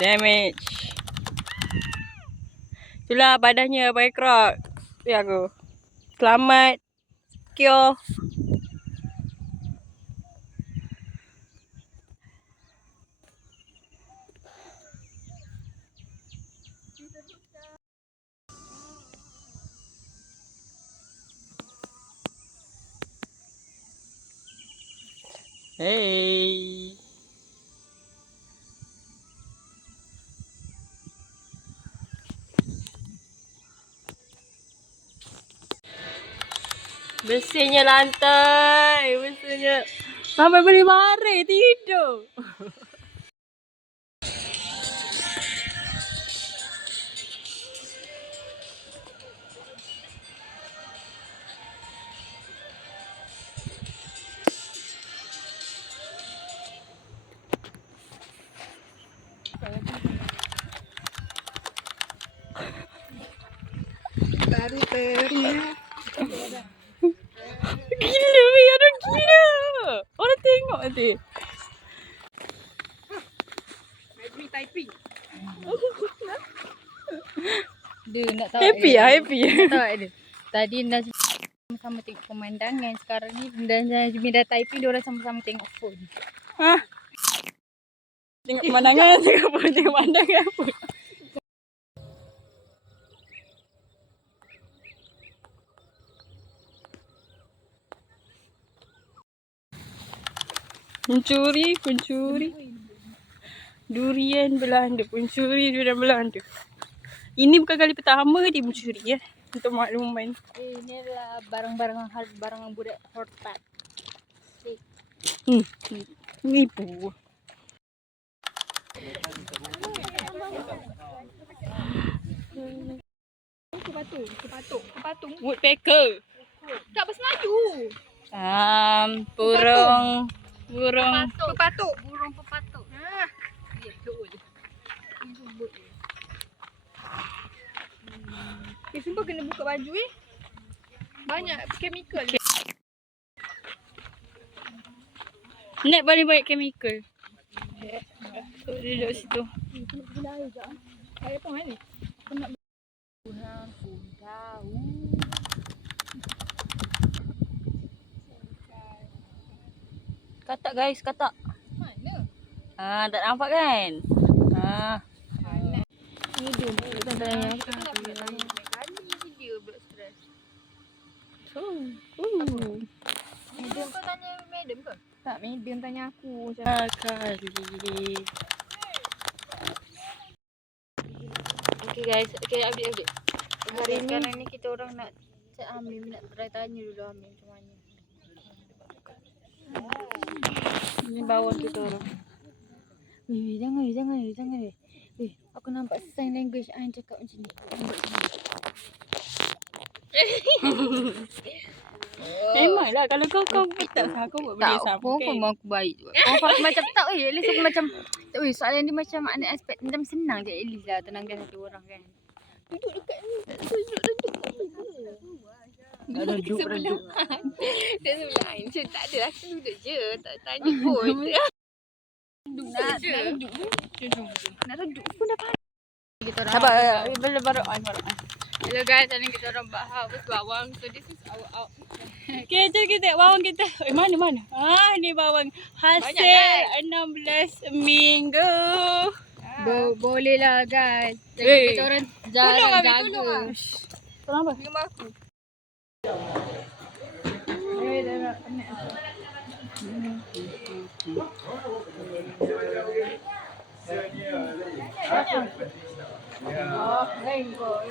Damage. Itulah badannya pakai Croc. Ya aku. Selamat. Secure. Hey. Bersihnya lantai. Bersihnya. Sampai boleh baring tidur. Baru teriak. Gila weh, orang gila. Orang tengok nanti. Typing. Dia nak tahu. Happy lah, happy. Nak tahu dia. Tadi Nazmi sama-sama tengok pemandangan. Sekarang ni Nazmi dah typing, dia orang sama-sama tengok phone. Hah? Tengok pemandangan, tengok pemandangan apa? Pencuri. Durian Belanda, pencuri durian Belanda. Ini bukan kali pertama dia mencuri ya. Untuk makluman. Ini adalah barang budak hortat. Nipu. Kepatung. Woodpecker. Tak bersenaju. Burung. Pepatuk. Burung pepatuk. Ha. Ya, betul. Ini sebut je. Sumpah kena buka baju banyak chemical. Net paling banyak chemical. So, dia duduk situ. Air apa mana? Tuhan pun tahu. Katak guys, katak. Mana? Tak nampak kan? Ini dia. Bukan tanya. Dia pula stres. Medium kau tanya madam ke? Tak, medium tanya aku macam Kali. Okay guys, okay update. Hari ni sekarang ni kita orang nak cek Amim, nak try tanya dulu Amim macam mana. Ini bawah kita orang. Jangan. Aku nampak sign language Ain cakap macam ni. Memanglah kalau kau tak sah kau buat benda sama kan. Aku baik tu. Aku macam tak at least aku macam tak soalan dia macam ada aspek macam senang je at least lah tenangkan satu orang kan. duduk dekat ni. Tak ada duduk. Dia sebelah Ain. Macam tak ada. Aku duduk je. Tak tanya pun. Nak duduk. Nak duduk pun dah pandai. Kita orang. Sabar, baru on. Hello guys, hari ni kita orang bahas bawang. So this is our out. Okay, jom kita tengok bawang kita. Mana? Ni bawang hasil Banyak, 16 minggu. Boleh lah guys. Hey. Kita orang jarang jaga. Tolong apa? Gambar aku. Oh,